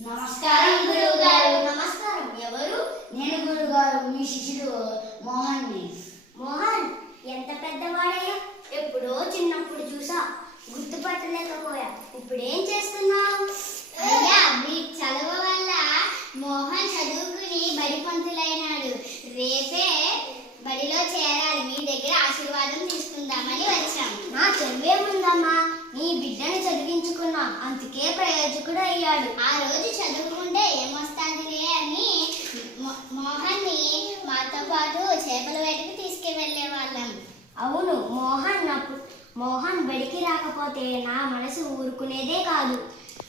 నమస్కారం గురువు గారు నమస్కారం. ఎవరు? నేను గురుగారు మీ శిష్యుడు మోహన్ని మోహన్ ఎంత పెద్దవాడయ్యా? ఎప్పుడో చిన్నప్పుడు చూసా. గుర్తుపట్టలేకపోయా. ఇప్పుడేం చేస్తున్నావు? అయ్యా మీ చదువు వల్ల మోహన్ చదువుకుని బడి పంతులైనాడు. రేపే బడిలో చేరాలి. మీ దగ్గర ఆశీర్వాదం తీసుకుందామని వచ్చాం. నా చదివేముందమ్మా నీ బిడ్డని చదివించుకున్నా. అందుకే ప్రయోజకుడు అయ్యాడు ఆ రోజు చదువుకుంటే ఏమొస్తాదిలే అని మో- మోహన్ని మాతో పాటు చేపల వేటకు తీసుకువెళ్ళే వాళ్ళం అవును మోహన్ మోహన్ బడికి రాకపోతే నా మనసు ఊరుకునేదే కాదు.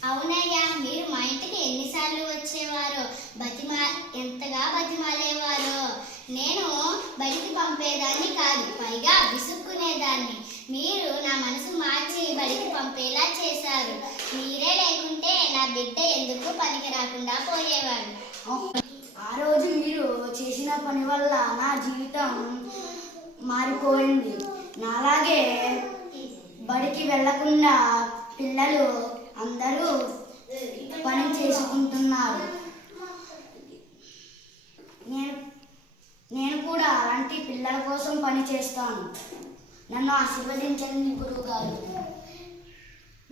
అవునయ్యా మీరు మా ఇంటికి ఎన్నిసార్లు వచ్చేవారో బతిమా ఎంతగా బతిమాలేవారో. నేను బడికి పంపేదాన్ని కాదు పైగా విసుక్కునేదాన్ని. మీరు నా మనసు మార్చి బడికి పంపేలా చేశారు. మీరే లేకుంటే నా బిడ్డ ఎందుకు పనికి రాకుండా పోయేవాడు? ఆ రోజు చేసిన పని వల్ల నా జీవితం మారిపోయింది. నాలాగే బడికి వెళ్ళకుండా పిల్లలు అందరూ పని చేసుకుంటున్నారు. నేను నేను కూడా అలాంటి పిల్లల కోసం పని చేస్తాను. నన్ను ఆశీర్వదించండి గురువు గారు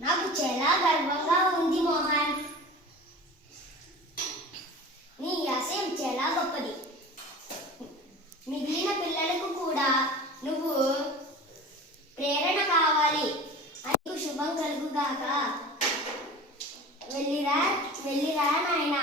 నాకు చాలా గర్వంగా ఉంది కాకుండా నువ్వు ప్రేరణ కావాలి. అని శుభం కలుగుగాక వెళ్ళిరా వెళ్ళిరా నాయనా.